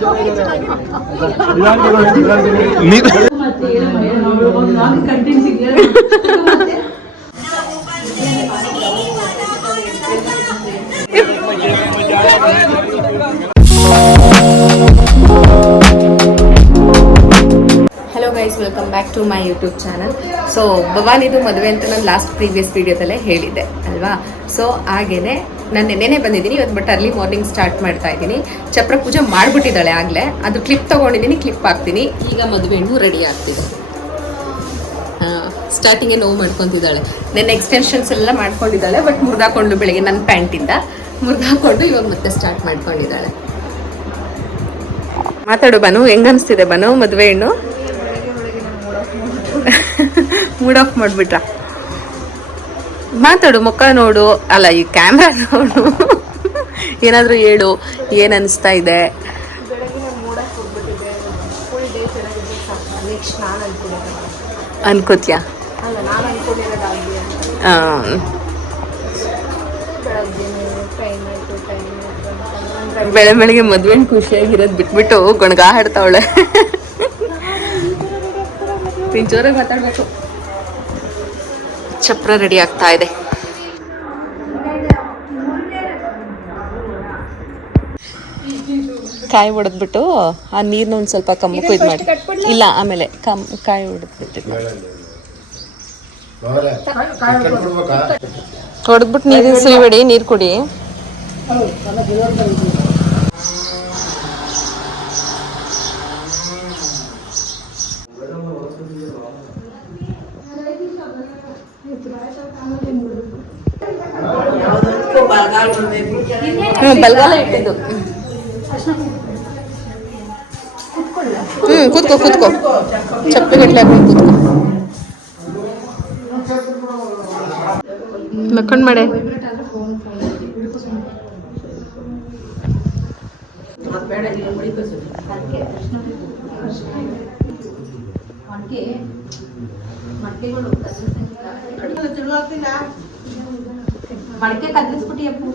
Hello guys, welcome back to my YouTube channel. So ಭವಾನಿದು ಮದುವೆ ಅಂತ ನಾನು ಲಾಸ್ಟ್ ಪ್ರೀವಿಯಸ್ ವೀಡಿಯೋದಲ್ಲೇ ಹೇಳಿದ್ದೆ ಅಲ್ವಾ. ಸೊ ಹಾಗೇನೆ ನಾನು ನೆನ್ನೆ ಬಂದಿದ್ದೀನಿ ಇವತ್ತು, ಬಟ್ ಅರ್ಲಿ ಮಾರ್ನಿಂಗ್ ಸ್ಟಾರ್ಟ್ ಮಾಡ್ತಾ ಇದ್ದೀನಿ. ಚಪ್ರ ಪೂಜೆ ಮಾಡಿಬಿಟ್ಟಿದ್ದಾಳೆ ಆಗಲೇ, ಅದು ಕ್ಲಿಪ್ ತೊಗೊಂಡಿದ್ದೀನಿ, ಕ್ಲಿಪ್ ಹಾಕ್ತೀನಿ. ಈಗ ಮದುವೆ ಹೆಣ್ಣು ರೆಡಿ ಆಗ್ತಿದೆ. ಸ್ಟಾರ್ಟಿಂಗೇ ನೋವು ಮಾಡ್ಕೊತಿದ್ದಾಳೆ. ನೆನ್ನೆ ಎಕ್ಸ್ಟೆನ್ಷನ್ಸ್ ಎಲ್ಲ ಮಾಡ್ಕೊಂಡಿದ್ದಾಳೆ, ಬಟ್ ಮುರಿದಾಕೊಂಡು ಬೆಳಿಗ್ಗೆ ನನ್ನ ಪ್ಯಾಂಟಿಂದ ಮುರಿದಾಕೊಂಡು ಇವಾಗ ಮತ್ತೆ ಸ್ಟಾರ್ಟ್ ಮಾಡ್ಕೊಂಡಿದ್ದಾಳೆ. ಮಾತಾಡು ಬನು, ಹೆಂಗನ್ಸ್ತಿದೆ ಬನು ಮದುವೆ ಹೆಣ್ಣು? ಮೂಡ್ ಆಫ್ ಮಾಡಿಬಿಟ್ರ? ಮಾತಾಡು, ಮುಖ ನೋಡು, ಅಲ್ಲ ಈ ಕ್ಯಾಮ್ರಾ ನೋಡು, ಏನಾದರೂ ಹೇಳು, ಏನು ಅನಿಸ್ತಾ ಇದೆ? ಅನ್ಕೋತ್ಯಾ? ಬೆಳಗ್ಗೆ ಮದುವೆ ಖುಷಿಯಾಗಿರೋದು ಬಿಟ್ಬಿಟ್ಟು ಗೊಣಗಾ ಹಾಡ್ತಾವಳೆ. ಜೋರಾಗಿ ಮಾತಾಡ್ಬೇಕು. ಚಪ್ರ ರೆಡಿ ಆಗ್ತಾ ಇದೆ. ಕಾಯಿ ಹೊಡೆದ್ಬಿಟ್ಟು ಆ ನೀರ್ನ ಒಂದ್ ಸ್ವಲ್ಪ ಕಮ್ಮಕ್ಕೂ ಇದು ಮಾಡಿ, ಇಲ್ಲ ಆಮೇಲೆ ಕಾಯಿ ಹೊಡೆದ್ಬಿಟ್ಟು ನೀರಿನ ಸುರಿಬೇಡಿ, ನೀರು ಕುಡಿ. ಬಲ್ಗಾಲ ಇಟ್ಟಿದ್ದು. ಕೂತ್ಕೋ ಕೂತ್ಕೋ, ಚಪ್ಪಲಿ ಗಟ್ಲೆ ಹಾಕೊಂಡು ಕೂತ್ಕೋ. ಮಕ್ಕೊಂಡ್ ಮಾಡೆ. ಮಡಕೆ ಕದ್ರಿಸ್ಬಿಟ್ಟಿ ಅಪ್ಪು.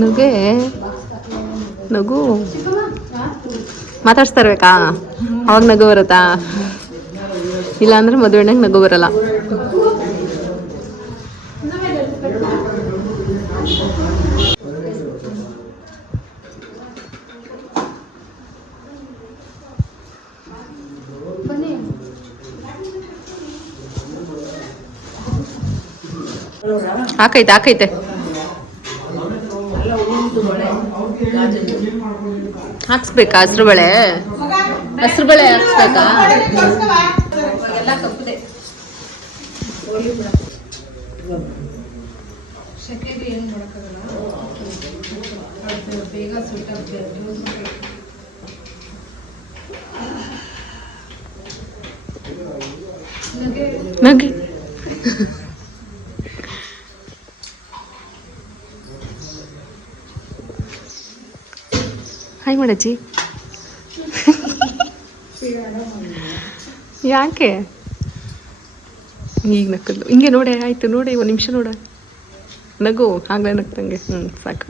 ನಗೆ ನಗು ಮಾತಾಡ್ಸ್ತಾ ಇರ್ಬೇಕಾ? ಅವಾಗ ನಗು ಬರುತ್ತಾ? ಇಲ್ಲ ಅಂದ್ರೆ ಮದುವೆಣ್ಣಗೆ ನಗು ಬರಲ್ಲ. ಹಾಕೈತೆ ಹಾಕೈತೆ, ಹಾಕ್ಸ್ಬೇಕಾ? ಹಸ್ರು ಬಳೆ ಹಾಕ್ಸ್ಬೇಕಾ? ನಗೆ ಹಾಯ್ ಮಾಡಜ್ಜಿ. ಯಾಕೆ ಈಗ ನಕ್ಕಲ್ಲು? ಹಿಂಗೆ ನೋಡೆ, ಆಯ್ತು ನೋಡಿ, ಒಂದು ನಿಮಿಷ ನೋಡ, ನಗು, ಆಗ್ಲೇ ನಗ್ತಂಗೆ. ಸಾಕು.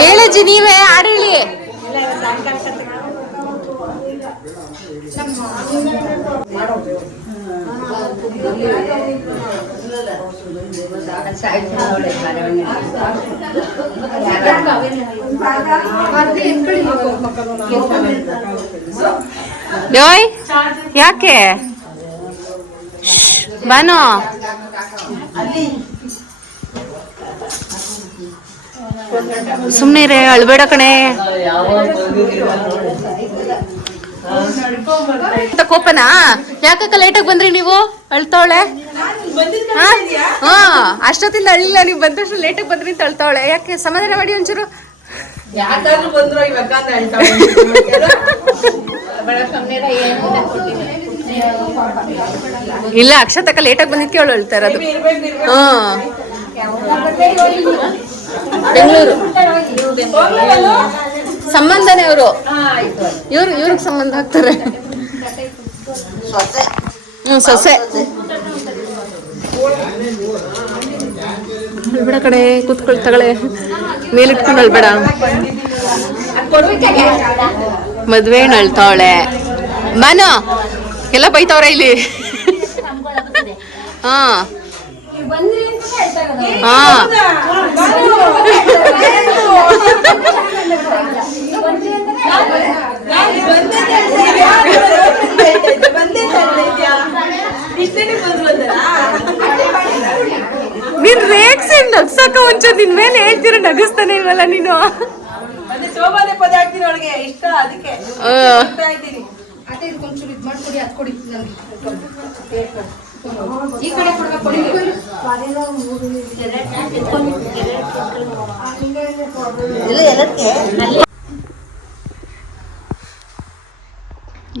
ಹೇಳಜ್ಜಿ, ನೀವೇ ಹಾಡು ಹೇಳಿ. ಯೋಯ್ ಯಾಕೆ ಬಾನು? ಸುಮ್ಮನೆ ಅಳ್ಬೇಡ ಕಣೆ. ಕೋಪನಾ? ಯಾಕಕ್ಕ ಲೇಟಾಗಿ ಬಂದ್ರಿ ನೀವು? ಅಳ್ತಾವಳೆ. ಹಾ, ಅಷ್ಟೊತ್ತಿಂದ ಅಳ್ಳಿಲ್ಲ, ನೀವು ಬಂದಷ್ಟು ಲೇಟಾಗಿ ಬಂದ್ರಿ ಅಂತ ಅಳ್ತಾವಳೆ. ಯಾಕೆ? ಸಮಾಧಾನ ಮಾಡಿ ಒಂಚೂರು. ಇಲ್ಲ, ಅಕ್ಷತಕ್ಕ ಲೇಟಾಗಿ ಬಂದಿದ್ಕೆ ಅವಳು ಅಳ್ತಾ ಇರೋದು. ಬೆಂಗಳೂರು ಸಂಬಂಧನೇ ಅವರು. ಇವ್ರಿಗೆ ಸಂಬಂಧ ಆಗ್ತಾರೆ. ಸೊಸೆ. ಅಳ್ಬೇಡ ಕಡೆ ಕೂತ್ಕೊಳ್ತಗಳೆ ಮೇಲಿಟ್ಕೊಂಡು ಅಳ್ಬೇಡ. ಮದ್ವೆ ಅಳ್ತಾವಳೆ ಮಾನು ಎಲ್ಲ ಬೈತವ್ರ ಇಲ್ಲಿ. ಹಾ ಹಾ ನೀನ್ ರೇಗ್ಸಿ ನಗ್ಸಕ್ಕ ಒಂಚೂರು ನಿನ್ ಮೇಲೆ ಹೇಳ್ತೀರ, ನಗಿಸ್ತಾನೆ ಇಲ್ವಲ್ಲ ನೀನು.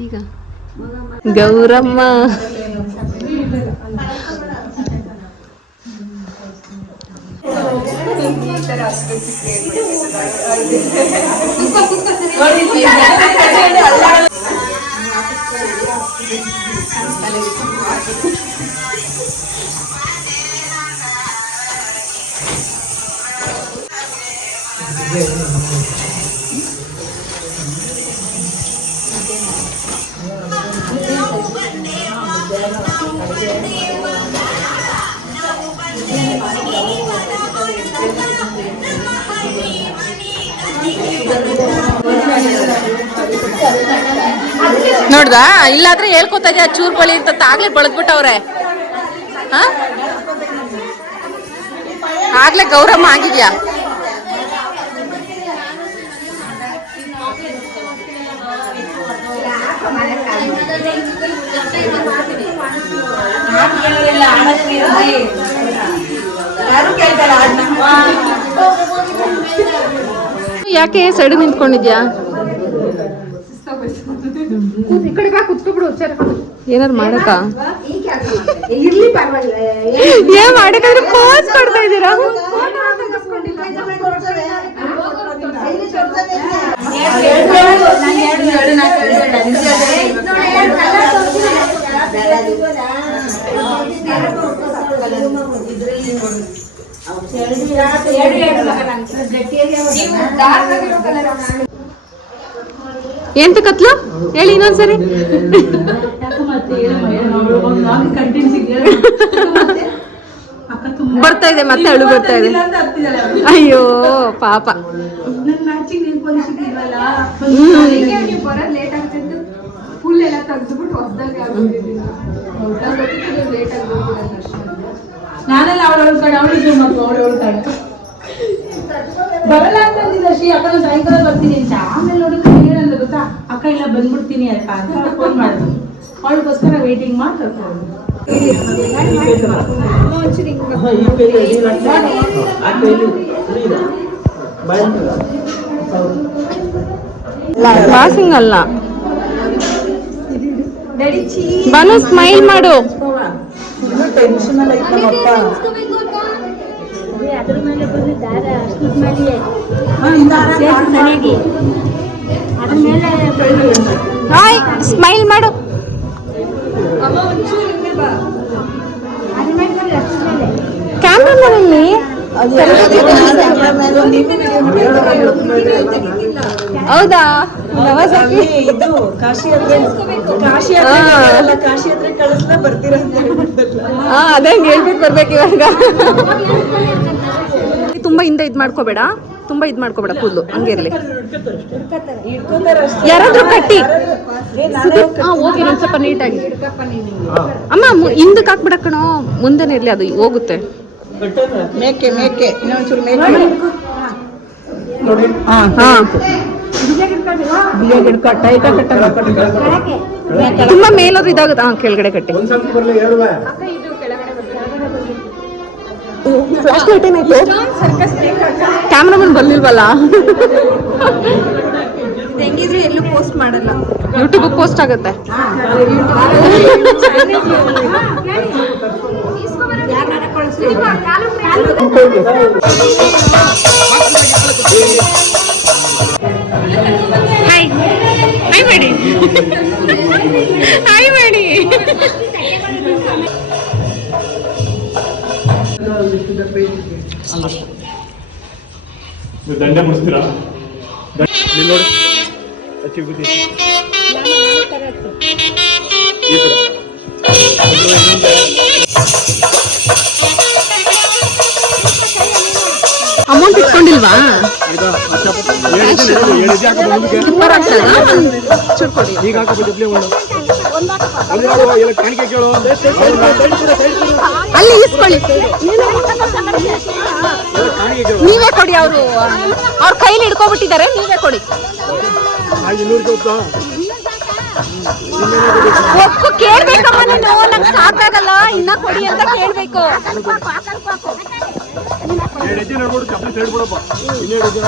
ಈಗ ಗೌರಮ್ಮ ನೋಡ್ದಾ, ಇಲ್ಲಾದ್ರೆ ಹೇಳ್ಕೊತಾ ಇದ್ಯಾ ಚೂರ್ ಬಳಿ ಅಂತ ಆಗ್ಲೇ ಬಳದ್ಬಿಟ್ಟವ್ರೆ. ಹ ಆಗ್ಲೇ ಗೌರಮ್ಮ ಆಗಿದ್ಯಾ. ಯಾಕೆ ಸೈಡ್ ನಿಂತ್ಕೊಂಡಿದ್ಯಾ? ಏನಾರು ಮಾಡಕ ಏನ್ ಮಾಡಕಾದ್ರೆ ಪೋಸ್ ಕೊಡ್ತಾ ಇದ್ದೀರಾ? ಎಂತ ಕತ್ಲ ಹೇಳಿ ಇನ್ನೊಂದ್ಸರಿ. ಬರ್ತಾ ಇದೆ ಮತ್ತೆ ಅಳು ಬರ್ತಾ ಇದೆ. ಅಯ್ಯೋ ಪಾಪ. ನಾನೆಲ್ಲ ಅವಳು ಬರಲ್ಲ ಅಂತಂದಿಲ್ಲ ಶ್ರೀ. ಅಕ್ಕ ಸಾಯಂಕಾಲ ಬರ್ತೀನಿ ಅಂತ. ಆಮೇಲೆ ನೋಡಿ ಏನಂದ್ರೆ ಗೊತ್ತಾ, ಅಕ್ಕ ಇಲ್ಲ ಬಂದ್ಬಿಡ್ತೀನಿ ಅಂತ ಫೋನ್ ಮಾಡಿದ್ರು. ಅವಳಿಗೋಸ್ಕರ ವೇಟಿಂಗ್ ಮಾಡಿ ಪಾಸಿಂಗ್ ಅಲ್ಲ. ಬನು ಸ್ಮೈಲ್ ಮಾಡು. ಅದ್ರ ಮೇಲೆ ಬಂದು ದಾರ ಅಷ್ಟು ಮಾಡಿ ಅದ್ರ ಮೇಲೆ ಹಾಯ್ ಸ್ಮೈಲ್ ಮಾಡು. ಕ್ಯಾಮ್ರಾಮನಲ್ಲಿ ಹೌದಾ? ಇದು ಕಾಶಿ ಅಂದ್ರೆ ಕಳಿಸ್ಲಾ ಬರ್ತೀರಾ ಅಂತ ಅದೇ ಹೇಳ್ಬಿಟ್ಟು ಬರ್ಬೇಕು ಇವಾಗ. ತುಂಬಾ ಹಿಂದೆ ಇದ್ ಮಾಡ್ಕೋಬೇಡ, ತುಂಬಾ ಇದ್ ಮಾಡ್ಕೋಬೇಡ, ಕೂದಲು ಹಂಗೆ ಇರ್ಲಿ. ಯಾರಾದ್ರೂ ಕಟ್ಟಿ ಹೋಗಿ ಒಂದ್ ಸ್ವಲ್ಪ ನೀಟಾಗಿ. ಅಮ್ಮ ಹಿಂದಕ್ಕೆ ಹಾಕ್ಬಿಡ ಕಣೋ, ಮುಂದೆನೆ ಇರ್ಲಿ, ಅದು ಹೋಗುತ್ತೆ. ಮೇಕೆ ಮೇಕೆ ಇನ್ನೊಂಚೂರು ಮೇಕೆ. ತುಂಬಾ ಮೇಲಾದ್ರೂ ಇದಾಗುತ್ತೆ. ಕೆಳಗಡೆ ಕಟ್ಟಿ. ಫ್ಲಾಶ್ ಲೈಟ್ ಏನಾಯ್ತು? ಕ್ಯಾಮ್ರಾಮನ್ ಬರ್ಲಿಲ್ವಲ್ಲ. ಹೆಂಗಿದ್ರು ಎಲ್ಲೂ ಪೋಸ್ಟ್ ಮಾಡಲ್ಲ, ಯೂಟ್ಯೂಬ್ ಪೋಸ್ಟ್ ಆಗುತ್ತೆ. ಹಾಯ್ ಹಾಯ್ ಮಾಡಿ, ಹಾಯ್ ಮಾಡಿ. ನೀವು ದಂಡೆ ಮುಡಿಸ್ತೀರಾ ಇಲ್ಲಿ ನೋಡಿ ಹಚ್ಚಿ ಬುದ್ಧಿ ಈ ಥರ ಅಮೌಂಟ್ ಇಟ್ಕೊಂಡಿಲ್ವಾ? ಈಗ ಕಾಣಿಕೆ ಕೇಳು ಅಲ್ಲಿ ಇಸ್ಕೊಳ್ಳಿ, ನೀವೇ ಕೊಡಿ. ಅವರು ಅವ್ರ ಕೈಲಿ ಹಿಡ್ಕೊಬಿಟ್ಟಿದ್ದಾರೆ, ನೀವೇ ಕೊಡಿ. 200 ರೂಪಾಯಿ ಒಪ್ಪು ಕೇಳ್ಬೇಕಮ್ಮ ನೀನು, ನಂಗೆ ಸಾಕಾಗಲ್ಲ ಇನ್ನ ಕೊಡಿ ಅಂತ ಕೇಳ್ಬೇಕು. 2 ಹೆಜ್ಜೆ ನಡ್ಕೊಂಡು ಚಪ್ಪಲಿ ಸೈಡ್ ಬಿಡಪ್ಪ. 2 ಹೆಜ್ಜೆ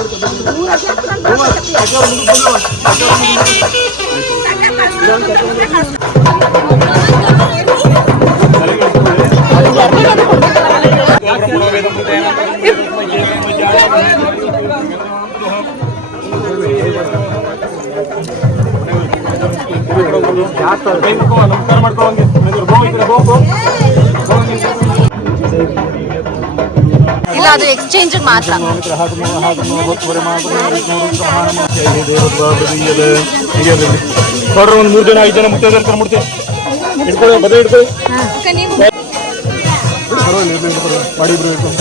ನಮಸ್ಕಾರ ಮಾಡ್ಕೊಳ್ಳೋಂಗೆ ಇಲ್ಲ, ಅದು ಎಕ್ಸ್ಚೇಂಜ್ ಮಾತ್ರ. ನೋಡ್ರಿ, ಒಂದು 3 ಜನ 5 ಜನ ಮುಖ್ಯ ಕರ್ಕೊಂಡು ಮುಡ್ತೇವೆ. ಇಟ್ಕೊಳ್ಳಿ, ಬದೇ ಇಟ್ಕೊಳ್ಳಿ, ಮಾಡಿಬ್ರು ಇಟ್ಕೊಂಡು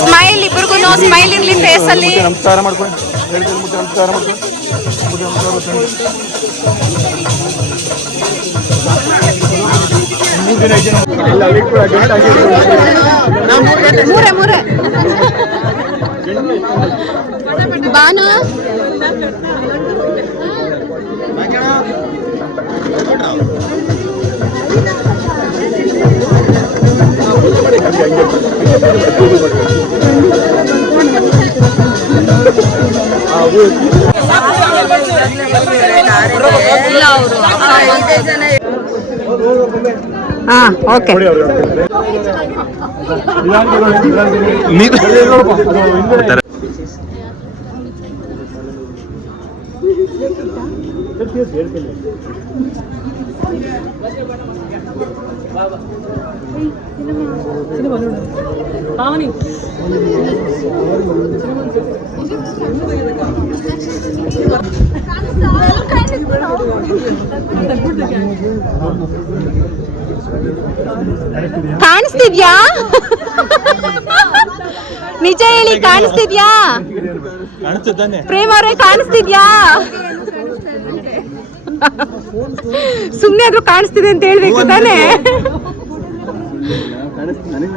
ಸ್ಮೈಲ್, ಇಬ್ರಿಗೂ ಸ್ಮೈಲ್ ಇರ್ಲಿ ಫೇಸ್ ಅಲ್ಲಿ. ನಮಸ್ಕಾರ ಮಾಡ್ಕೊಳ್ಳಿ, ನಮಸ್ಕಾರ ಮಾಡ್ಕೊಳ್ಳಿ. ಮೂರೇ ಬಾನು ಇಲ್ಲ ಅವರು. ಹಾ, ಓಕೆ. ಕಾಣಿಸ್ತಿದ್ಯಾ? ನಿಜ ಹೇಳಿ, ಕಾಣಿಸ್ತಿದ್ಯಾ? ಪ್ರೇಮ್ ಅವರೇ, ಕಾಣಿಸ್ತಿದ್ಯಾ? ಸುಮ್ನೆ ಆದ್ರೂ ಕಾಣಿಸ್ತಿದೆ ಅಂತ ಹೇಳ್ಬೇಕು ತಾನೇ. ನನಗೆ